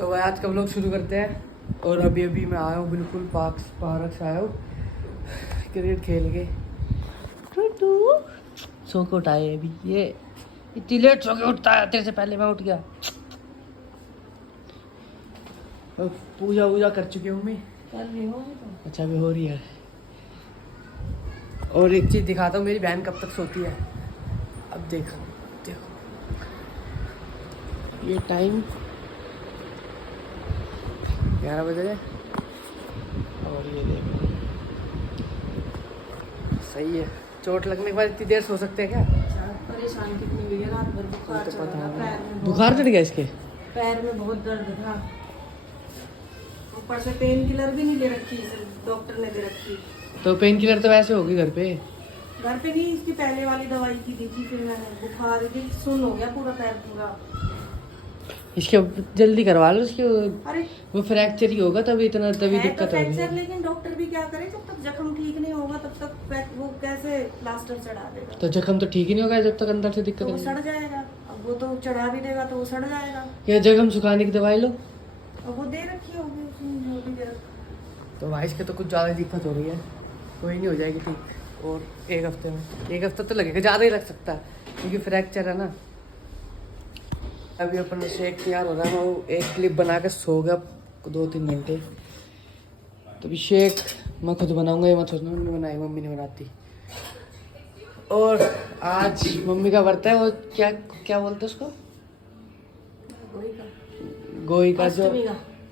तो आज का व्लॉग शुरू करते हैं। और अभी मैं आया हूँ बिल्कुल पार्क से आया हूँ क्रिकेट खेल के। सो के उठाए अभी, ये इतनी लेट सो के उठता है, तेरे से पहले मैं उठ गया। पूजा वूजा कर चुकी हूँ मैं। अच्छा भी हो रही है। और एक चीज़ दिखाता हूँ, मेरी बहन कब तक सोती है। अब देखो ये टाइम 11 बजे है और ये देखो सही है। चोट लगने के बाद इतनी देर सो सकते हैं क्या? परेशान कितनी हुई है, रात भर बुखार तो चढ़ा पता था, है। पैर में बुखार चढ़ गया इसके? पैर में बहुत दर्द था। ऊपर से पेन किलर भी नहीं दे रखी, डॉक्टर ने दे रखी। तो पेन किलर तो वैसे होगी घर पे नहीं, इसकी पहले वाली दवाई की दी थी, फिर मैंने बुखार भी सुन हो गया पूरा पैर पूरा। इसके जल्दी करवा लो इसकी। अरे वो फ्रैक्चर ही होगा तभी दिक्कत तो होगी। फ्रैक्चर, लेकिन डॉक्टर भी क्या करे, जब तक जख्म ठीक नहीं होगा तब तक वो कैसे प्लास्टर चढ़ा देगा। तो जख्म तो ठीक ही नहीं होगा जब तक अंदर से दिक्कत तो वो नहीं। सड़ जाएगा। अब वो तो चढ़ा भी देगा तो वो सड़ जाएगा। या जख्म सुखाने की दवाई लो। अब वो दे रखी होगी उसने, जो भी दे रखा। तो भाई इसके तो कुछ ज़्यादा दिक्कत हो रही है, कोई नहीं हो जाएगी ठीक। और एक हफ्ता तो लगेगा, ज़्यादा ही लग सकता है क्योंकि फ्रैक्चर है ना। अभी अपन शेक तैयार हो रहा है। वो एक क्लिप बना के सो गया 2-3 घंटे। तो अभी शेक मैं खुद बनाऊंगा, ये मत सोचना मम्मी बनाई, मम्मी नहीं बनाती। और आज मम्मी का व्रत है। वो क्या क्या बोलते हैं उसको, गोई का,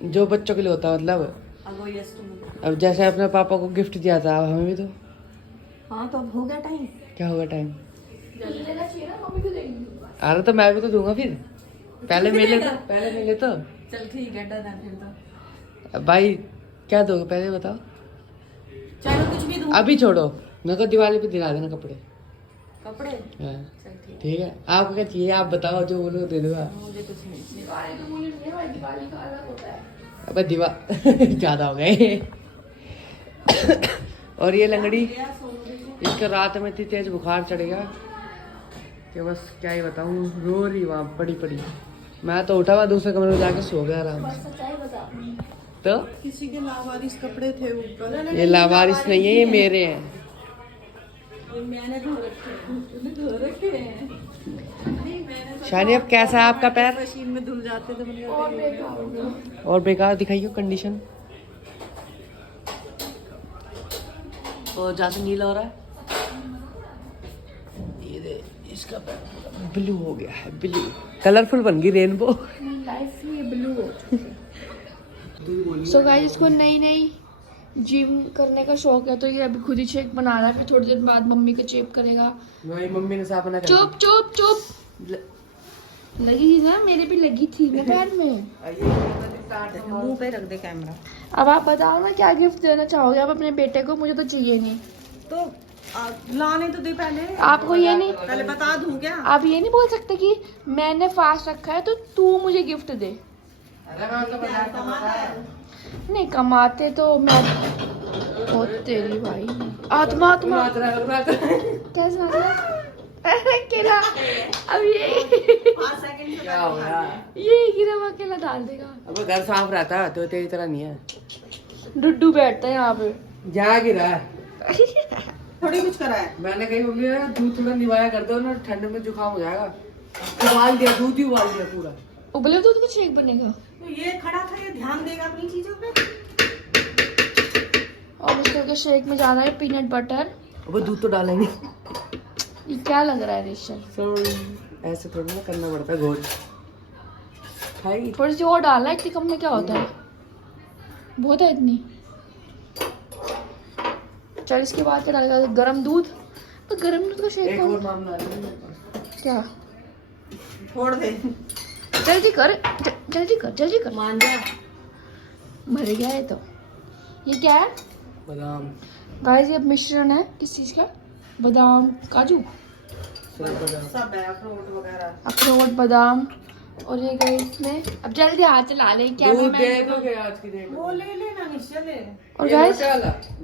जो बच्चों के लिए होता है मतलब। अब जैसे अपने पापा को गिफ्ट दिया था, अब हमें भी तो। हाँ तो अब हो गया टाइम। क्या होगा टाइम? अरे तो मैं भी तो दूंगा फिर। पहले मिले तो चल ठीक है, डन है फिर तो। भाई क्या दोगे पहले बताओ। चलो कुछ भी दूँ। अभी छोड़ो, मेरे को दिवाली पे दिला देना कपड़े। कपड़े हाँ, चल ठीक। ठीक है। आपको क्या चाहिए आप बताओ, जो बोलो दे दूंगा। मुझे कुछ नहीं। अबे ज्यादा हो गए। और ये लंगड़ी, इसका रात में इतनी तेज बुखार चढ़ेगा कि बस क्या ही बताऊँ, रो रही वहाँ पड़ी। मैं तो उठा हुआ दूसरे कमरे में जाके सो गया आराम से। तो किसी के लावारिस कपड़े थे ऊपर। ये लावारिस नहीं है, ये मेरे हैं। मैंने धो रखे हैं। शानी अब कैसा है आपका पैर? मशीन में धुल जाते थे, मैंने कहा और बेकार दिखाइयो कंडीशन। और जहाँ से नीला हो रहा है, ये दे, इसका पैर ब्लू हो गया है, ब्लू कलरफुल बन गई रेनबो। लाइफ में ब्लू हो चुकी। सो गाइस, इसको नई जिम करने का शौक है, तो ये अभी खुद ही शेक बना रहा है। फिर थोड़ी देर बाद मम्मी को चेप करेगा। वही मम्मी ने साफ बना कर चुप लगी थी ना, मेरे भी लगी थी ना पैर में। मुंह पे रख दे कैमरा। अब आप बताओ ना क्या गिफ्ट देना चाहोगे आप अपने बेटे को? मुझे तो चाहिए नहीं। तो लाने तो दे पहले। आपको ये नहीं, पहले बता दूं क्या? आप ये नहीं बोल सकते कि मैंने फास्ट रखा है तो तू मुझे गिफ्ट दे। नहीं कमाते तो मैं ओ तेरी भाई आत्मा कैसे अकेला अब क्या हो रहा? ये गिरा अकेला डाल देगा। अब घर साफ रहता तो तेरी तरह नहीं है। डुड्डू बैठता है यहाँ पे। जा गिरा थोड़ी कुछ करा है मैंने कही मम्मी ना दूध थोड़ा निवाया कर दो ना, ठंड में जुकाम हो जाएगा। उबाल दिया, दूध ही उबाल दिया पूरा। उबले दूध का शेक बनेगा। तो ये खड़ा था, ये ध्यान देगा अपनी चीजों पे। और उसके शेक में जाना है पीनट बटर। अब दूध तो डालेंगे। ये क्या लग रहा है ऋषभ? सॉरी, ऐसे थोड़ा ना करना पड़ता है। घोल खाई थोड़ी सी और डालना है, इतनी कम में क्या होता है? बहुत है इतनी। चल इसके बाद क्या डालेगा? गरम दूध। तो गरम दूध का शेक एक कौन? और मामला है मेरे पास। क्या? छोड़ दे, जल्दी कर। मान जा। मर गया है तो। ये क्या है? बादाम गाइस, ये मिश्रण है किस चीज का? बादाम, काजू, सब है, अखरोट वगैरह। अखरोट, बादाम। और ये गए इसमें। अब जल्दी हाथ चला ले। क्या दूध दे दोगे आज की डेट में? वो ले लेना, निश्चय ले। और गाइस,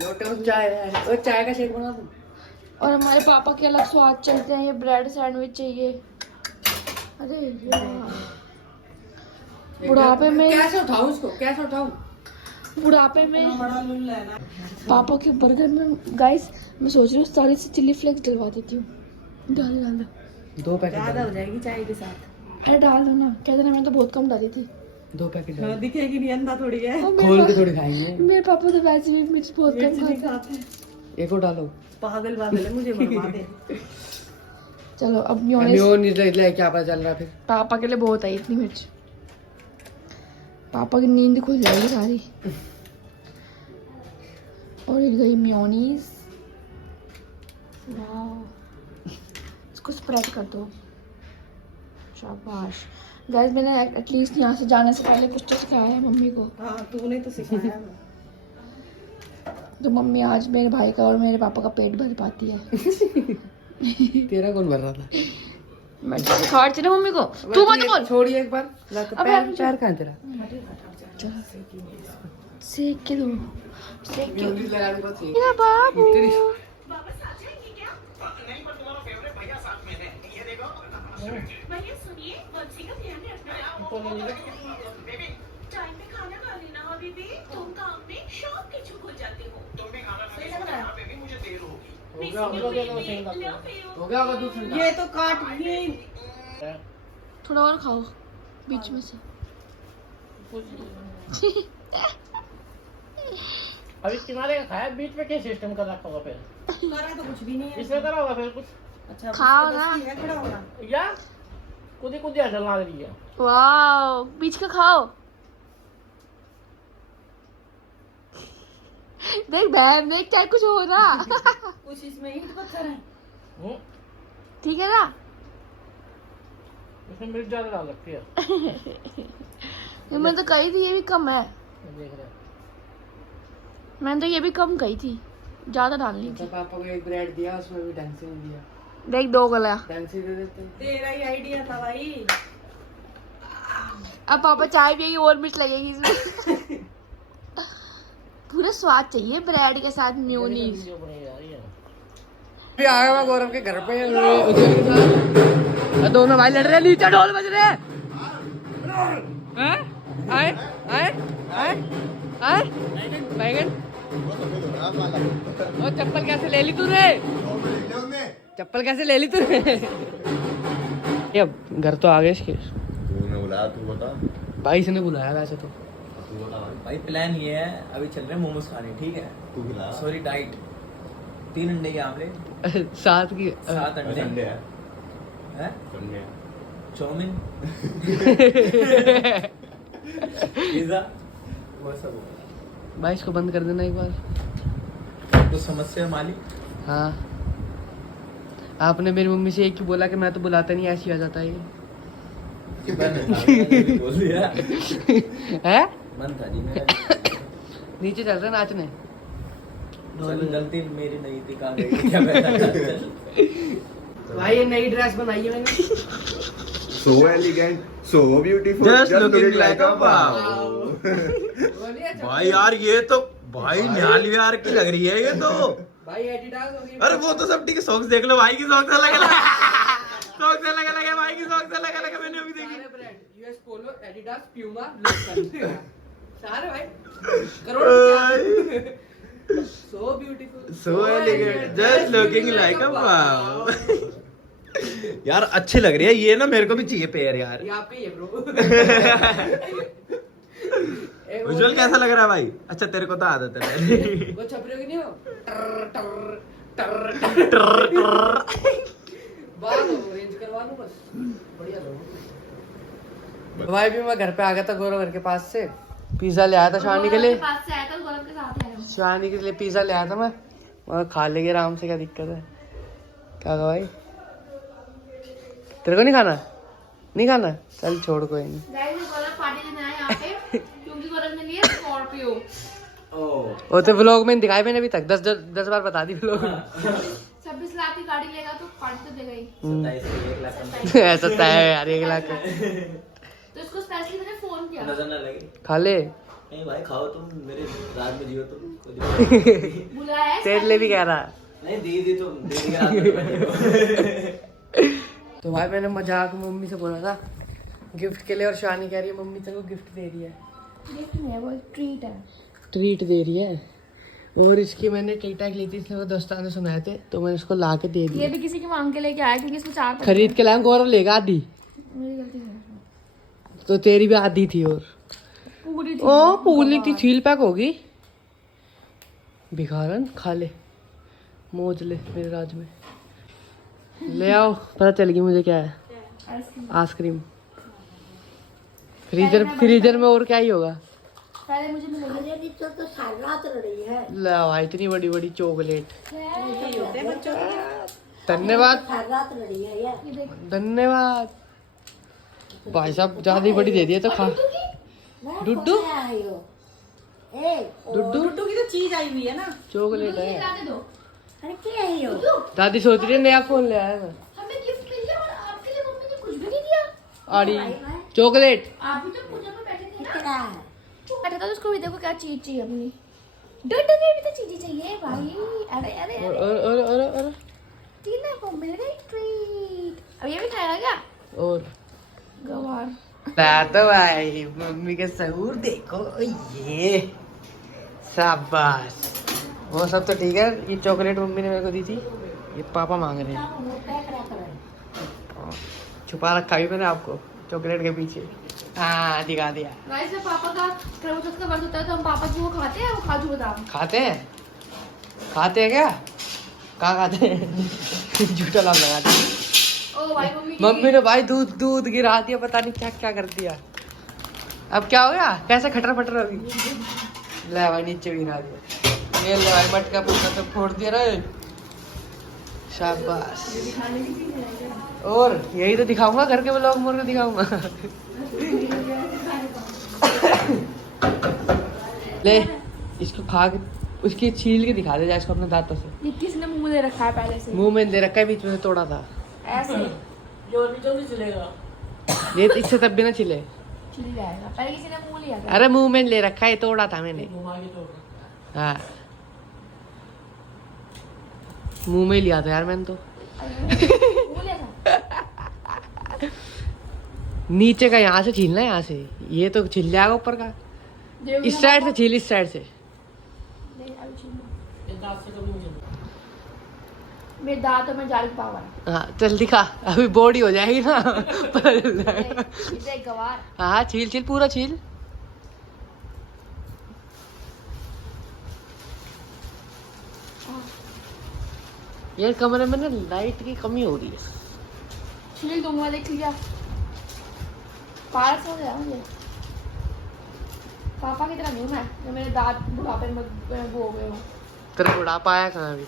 लोटे में चाय है, और चाय का शेक बना दूं। और हमारे पापा के अलग स्वाद चलते हैं। ये ब्रेड सैंडविच चाहिए। अरे यार, बुढ़ापे में कैसे उठाऊं इसको, कैसे उठाऊं? बुढ़ापे में बड़ा लुल्ला है ना। पापा के बर्गर में गाइस मैं सोच रही हूँ सारी से चिल्ली फ्लेक्स डलवा देती हूँ। डाल दो 2 पैकेट ज्यादा हो जाएगी चाय के साथ। अरे डाल दो ना, कहते ना मैंने तो बहुत कम डाली थी। 2 पैकेट हाँ, दिखेगी नहीं, अंधा थोड़ी है। और खोल के थोड़ी खाएंगे। मेरे पापा तो वैसे भी मिर्च बहुत कम मिर्च नहीं खाते हैं। खाते। एक और डालो। पागल है, मुझे मरवा दे। चलो अब मेयोनीज मेयोनीज ले क्या पता चल रहा फिर। पापा के लिए बहुत है इतनी मिर्च, पापा की नींद खुल जाएगी सारी। और एक गई मेयोनीज, वाह इसको स्प्रेड कर दो, शाबाश। गाइस मैंने एटलीस्ट यहाँ से जाने से पहले कुछ तो सिखाया है मम्मी को। हाँ, तूने तो सिखाया। तो मम्मी आज मेरे भाई का और मेरे पापा का पेट भर पाती है। तेरा कौन भर रहा था? मैं तो सिखा रही थी ना मम्मी को। तू मत बोल, छोड़िए एक बार। पैर कहाँ है तेरा? सेक के दो, सेक के मेयोनीज लगाने के बाद सेक। मेरा बाबू। हो गया होगा दूसरा। ये तो काट ये थोड़ा और खाओ बीच में से। अभी किनारे का खाया, बीच में क्या सिस्टम कर रखा होगा फिर? करा तो कुछ भी नहीं है। इसने करा होगा फिर कुछ अच्छा, खाओ उसके ना। बस की है खड़ा होना। या कुछ चलना रही है। वाओ बीच का खाओ। देख बहन देख चाहे कुछ हो ना। कुछ इसमें ईंट पत्थर है। ठीक है ना। इसमें मिर्च ज्यादा डाल रखी है। ये मैं तो कही थी ये भी कम है। देख रहे हैं। मैंने तो ये भी कम कही थी, ज्यादा डालनी थी। तो पापा को एक ब्रेड दिया, उसमें भी ढंग से नहीं दिया। देख 2 गला। ढंग से दे देते। तेरा ही आइडिया था भाई। अब पापा चाय पिएगी और मिर्च लगेगी इसमें। पूरा स्वाद चाहिए ब्रेड के साथ मेयोनीज। वीडियो बनाई जा रही है। अभी आया मैं गौरव के घर पे उज्जवल के साथ। दोनों भाई लड़ रहे हैं, नीचे ढोल बज रहे हैं। हैं? आए आए आए आए बैगन। और चप्पल कैसे ले ली तूने? चप्पल कैसे ले ली तूने? ये अब घर तो आ गए इसके। तूने बुलाया, तू बता। भाई से ने बुलाया वैसे तो। तू बता भाई। भाई प्लान ये है, अभी चल रहे हैं मोमोज खाने, ठीक है? तू खिला। Sorry diet. 3 अंडे के आमलेट, साथ की 7 संडे अंडे है, हैं, संडे है। चाउमीन, पिज्जा, वो सब होगा। भाई इसको बंद कर देना एक बार। कुछ समस्या मालिक? हाँ, आपने मेरी मम्मी से एक ही बोला कि मैं तो बुलाता नहीं, ऐसे ही आ जाता है ये। मैंने बोल दिया, है? मन था जी मेरा। नीचे चल रहा नाचने। चल, गलती मेरी नहीं थी, कहाँ गई क्या मैं। भाई ये नई ड्रेस बनाई है मैंने। So elegant, so beautiful, Just looking like a wow. बोलिए अच्छा। भाई यार ये तो भाई न्याली यार की लग रही है ये तो। भाई एडिडास होगी। अरे वो तो सब ठीक है, सॉक्स देख लो भाई की, सॉक्स अलग अलग, सॉक्स अलग अलग है भाई की, सॉक्स अलग अलग है, मैंने अभी देखी। सारे brand US Polo, Adidas, Puma, local सारे भाई crore. So beautiful, So elegant, just looking like a wow. यार अच्छी लग रही है ये ना, मेरे को भी चाहिए पेयर यार। ये आपका ही है ब्रो। विजुअल कैसा लग रहा है भाई? अच्छा तेरे को तो आदत है। वो छपरियों की नहीं हो? बाल ऑरेंज करवा दूं बस, बढ़िया लोग। भाई भी मैं घर पे आ गया था गौरव घर के पास से, पिज्जा ले आया था शानी के लिए। पास से आया था गौरव के साथ आया हूं। शानी के लिए पिज्जा ले आया था मैं खा लेंगे आराम से, क्या दिक्कत है? क्या कहा भाई, तेरे को नहीं खाना? नहीं खाना, चल छोड़, कोई नहीं। गाइस गौरव पार्टी देने आया यहाँ पे क्योंकि गौरव ने लिया स्कॉर्पियो। वो तो व्लॉग में नहीं दिखाई मैंने अभी तक, 10 बार बता दी व्लॉग में। 26 लाख की गाड़ी लेगा तो पार्टी तो देगा ही। ऐसा तय है यार, 1 लाख का। तो इसको स्पेशली मैंने फोन किया। नजर ना लगे। खा ले। नहीं भाई खाओ तुम, मेरे रात में जियो तुम, कोई दिक्कत नहीं। बुलाया है तेरे लिए भी कह रहा। नहीं दीदी तुम, दीदी के रात में बैठे हो। तो भाई मैंने मजाक में मम्मी से बोला था, गिफ्ट के लिए, और शानी कह रही है मम्मी तेरे को गिफ्ट दे रही है। गिफ्ट नहीं है, वो ट्रीट है। ट्रीट दे रही है। और इसकी मैंने टिक टैक ली थी, इसने वो दोस्तान ने सुनाए थे तो मैंने उसको ला के दे ये दिया। भी किसी की मांग के लेके आया क्योंकि इसमें 4 खरीद के लाया, गौरव लेगा आधी, मेरी गलती है। तो तेरी भी आधी थी। और पूरी ओ पूरी थी, छील पैक होगी। भिखारन खा ले, मौज ले मेरे राज में। ले आओ, पता चल गई मुझे क्या है। आइसक्रीम। फ्रीजर में और क्या ही होगा। पहले मुझे मिलेगी। ले भाई, इतनी बड़ी बड़ी चॉकलेट। धन्यवाद धन्यवाद भाई साहब, ज्यादा ही बड़ी दे दी है तो खा। डुड्डू डुड्डू टूटू की तो चीज आई हुई है ना। चॉकलेट है। लाने दो। दादी सोच रही है नया फोन ले आया मैं। हमें गिफ्ट मिल गया और आपके लिए मम्मी ने कुछ भी नहीं दिया। आड़ी चॉकलेट। आप भी तो पूजा में बैठे थे ना। बैठा था तो उसको भी देखो क्या चीज चाहिए अपनी। डुड्डू की भी तो चीजें चाहिए भाई। अरे अरे और टीना को मिल गई ट्रीट। अब ये भी खाएगा क्या? और गवार। तो भाई मम्मी के सहूर देखो, ये शाबाश। वो सब तो ठीक है, ये चॉकलेट मम्मी ने मेरे को दी थी, ये पापा मांग रहे हैं। छुपा रखा भी मैंने आपको चॉकलेट के पीछे। हाँ दिखा दिया। गाइस जब पापा का करवचौथ का व्रत होता है तो हम पापा की वो खाते हैं, वो काजू बादाम। खाते हैं क्या? कहाँ खाते हैं? झूठा नाम लगाते हैं। ओ भाई मम्मी ने भाई दूध गिरा दिया, पता नहीं क्या क्या कर दिया। अब क्या हो गया? कैसे खटर फटर होगी? ले भाई नीचे भी गिरा दिया। ये ले भाई मटका पूछा तो फोड़ दिया रे। शाबाश। और यही तो दिखाऊंगा, घर के ब्लॉग मोर को दिखाऊंगा। ले इसको खा के, उसकी छील के दिखा दे जा इसको अपने दांतों से। ये किसने मुंह दे रखा है पहले से? मुंह में दे रखा है, बीच में से तोड़ा था। ऐसे जल्दी चलेगा। ये इससे तब भी ना छिले। छिल जाएगा। पहले किसी ने मुंह लिया था। अरे मुंह में ले रखा है, तोड़ा था मैंने। घुमा के तो हाँ मुंह में लिया था यार मैंने तो। मुंह लिया था। नीचे का यहाँ से छीलना है, यहाँ से। ये तो छिल जाएगा ऊपर का। इस साइड से छील, इस साइड से। ये दांत से कभी नहीं चलता। मेरे दांतों में जाली पावर है। हाँ चल दिखा, अभी बॉडी हो जाएगी ना, पता चल जाएगा। इसे गवार। हाँ छील पूरा छील। यार कमरे में ना लाइट की कमी हो रही है। छिल दूंगा, देख लिया। पारस हो गया मुझे। पापा की तरह नहीं हूँ मैं, जो मेरे दांत बुढ़ापे में वो हो गए हो। तेरा बुढ़ापा आया कहाँ अभी?